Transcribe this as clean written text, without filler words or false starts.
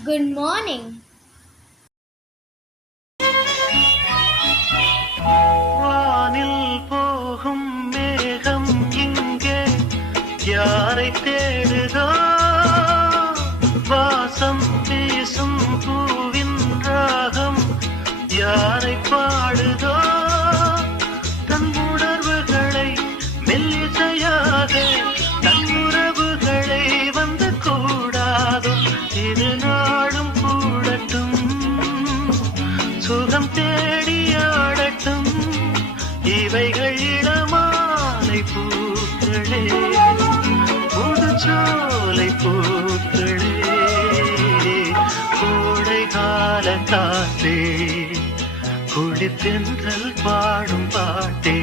Good morning. வானில் போகும் மேகம் இங்கே யாரை தேடுதோ வாசம் வீசும் பூவின் ராகம் யாரை பாடுதோ தன் உணர்வுகளை மெல்லிசையாக தன் உறவுகளை வந்து கூடாதோ இது நாடும் கூடட்டும் சுகம் தேடி ஆடட்டும் இவைகள் இளமாலை பூக்களே புதுச்சோலை பூக்களே கோடை கால காற்றே குளித்தென்றல் பாடும் பாட்டே